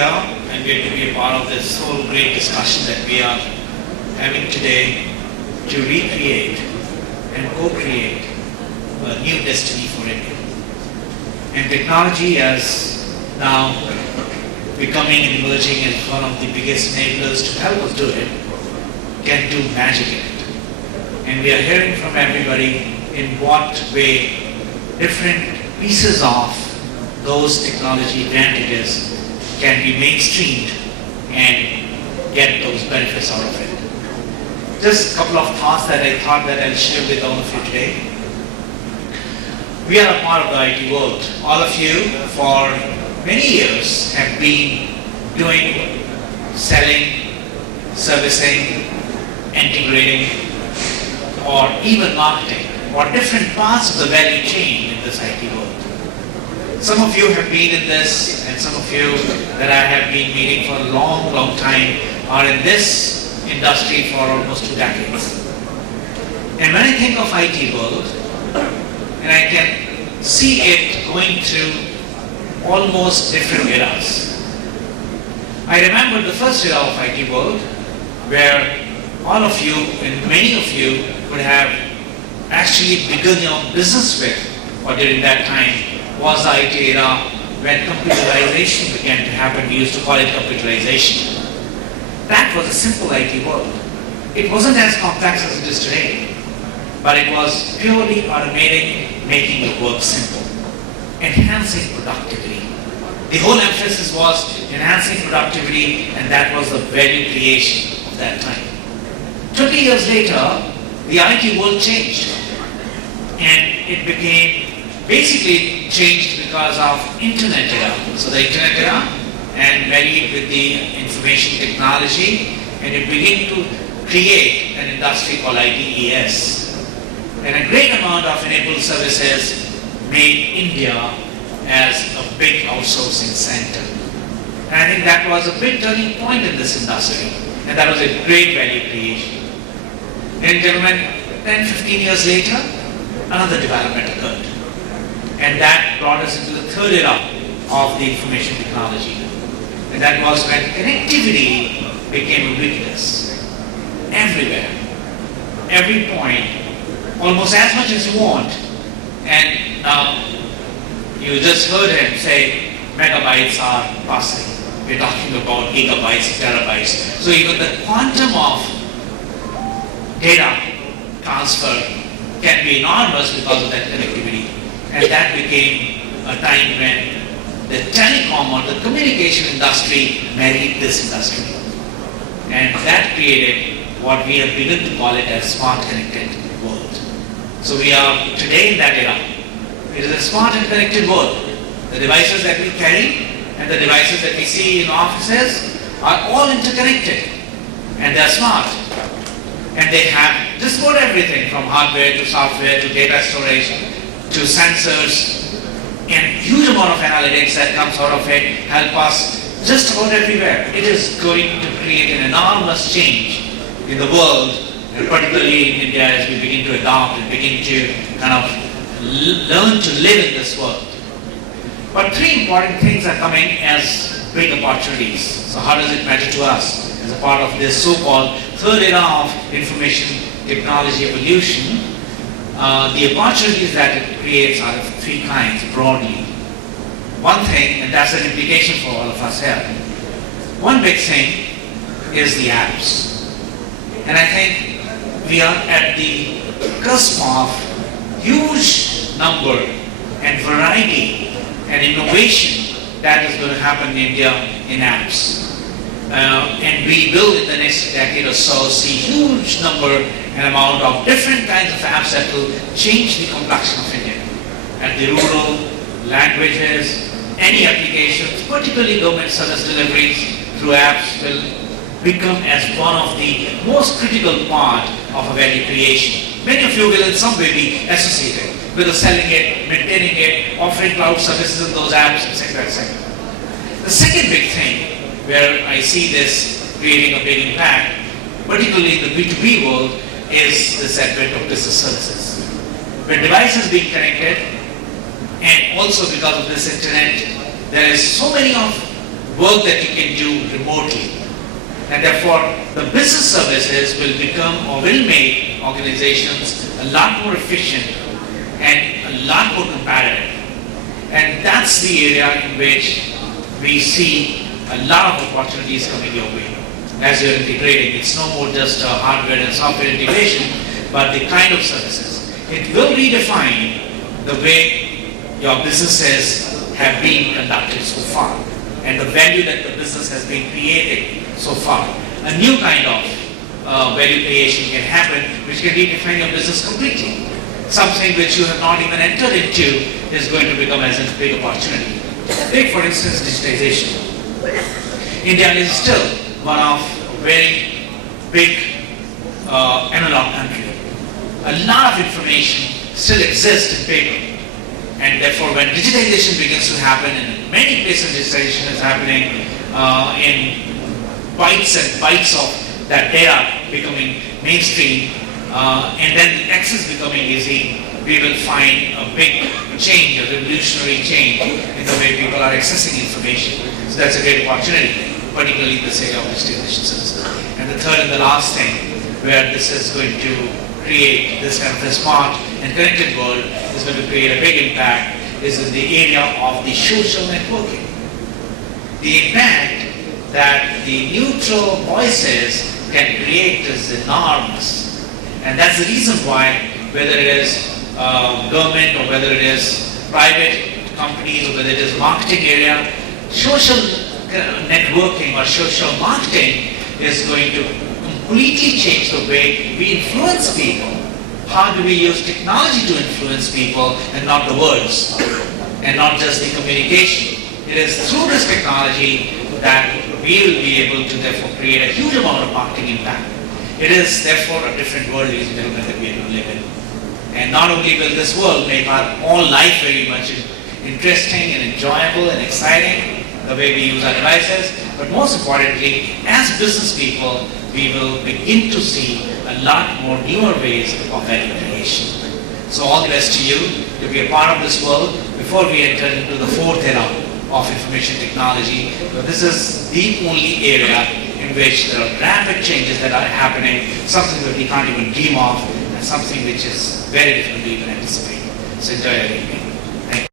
here and get to be a part of this whole great discussion that we are having today to recreate and co-create a new destiny for India. And technology is now becoming and emerging as one of the biggest enablers to help us do it, can do magic in it. And we are hearing from everybody in what way different pieces of those technology advantages can be mainstreamed and get those benefits out of it. Just a couple of thoughts that I thought that I'll share with all of you today. We are a part of the IT world. All of you for many years have been doing selling, servicing, integrating, or even marketing, or different parts of the value chain in this IT world. Some of you have been in this, and some of you that I have been meeting for a long, long time are in this industry for almost 2 decades. And when I think of IT world, and I can see it going through almost different eras. I remember the first era of IT world, where all of you and many of you would have actually begun your business with, or during that time, was the IT era when computerization began to happen. We used to call it computerization. That was a simple IT world. It wasn't as complex as it is today, but it was purely automating, making the work simple, enhancing productivity. The whole emphasis was enhancing productivity, and that was the value creation of that time. 20 years later, the IT world changed, and it became basically changed because of internet era. So the internet era and married with the information technology, and it began to create an industry called ITES. And a great amount of enabled services made India as a big outsourcing center. And I think that was a big turning point in this industry, and that was a great value creation. And gentlemen, 10, 15 years later, another development occurred. And that brought us into the third era of the information technology. And that was when connectivity became ubiquitous. Everywhere. Every point, almost as much as you want. And you just heard him say, megabytes are passing. We're talking about gigabytes, terabytes. So even the quantum of data transfer can be enormous because of that connectivity. And that became a time when the telecom or the communication industry married this industry. And that created what we have begun to call it as smart connected world. So we are today in that era. It is a smart and connected world. The devices that we carry and the devices that we see in offices are all interconnected. And they are smart. And they have just about everything from hardware to software to data storage to sensors, and huge amount of analytics that comes out of it help us just about everywhere. It is going to create an enormous change in the world, and particularly in India as we begin to adopt and begin to kind of learn to live in this world. But 3 important things are coming as big opportunities. So how does it matter to us as a part of this so-called third era of information technology evolution? The opportunities that it creates are of 3 kinds broadly. One thing, and that's an implication for all of us here. One big thing is the apps. And I think we are at the cusp of huge number and variety and innovation that is going to happen in India in apps. And we will in the next decade or so see huge number and amount of different kinds of apps that will change the complexion of India. At the rural, languages, any applications, particularly government service deliveries through apps will become as one of the most critical part of a value creation. Many of you will in some way be associated with selling it, maintaining it, offering cloud services in those apps, etc., etc. The second big thing where I see this creating a big impact, particularly in the B2B world, is this advent of business services. Where devices being connected, and also because of this internet, there is so many of work that you can do remotely. And therefore, the business services will become or will make organizations a lot more efficient and a lot more competitive. And that's the area in which we see a lot of opportunities coming your way. As you're integrating, it's no more just hardware and software integration, but the kind of services. It will redefine the way your businesses have been conducted so far and the value that the business has been created so far. A new kind of value creation can happen which can redefine your business completely. Something which you have not even entered into is going to become as a big opportunity. Take for instance digitization. India is still one of very big analog country. A lot of information still exists in paper. And therefore when digitization begins to happen, and in many places digitization is happening in bytes and bytes of that data becoming mainstream, and then the access becoming easy, we will find a big change, a revolutionary change in the way people are accessing information. So that's a great opportunity, particularly in this area of digitization services. And the third and the last thing where this is going to create this kind of a smart and connected world is going to create a big impact is in the area of the social networking. The impact that the neutral voices can create is enormous. And that's the reason why, whether it is government or whether it is private companies or whether it is marketing area, social networking or social marketing is going to completely change the way we influence people. How do we use technology to influence people and not the words and not just the communication? It is through this technology that we will be able to therefore create a huge amount of marketing impact. It is therefore a different world, ladies and gentlemen, that we are going to live in. And not only will this world make our own life very much interesting and enjoyable and exciting, the way we use our devices, but most importantly, as business people, we will begin to see a lot more newer ways of value creation. So all the best to you to be a part of this world before we enter into the fourth era of information technology. But this is the only area in which there are rapid changes that are happening, something that we can't even dream of, and something which is very difficult to even anticipate. So enjoy your evening.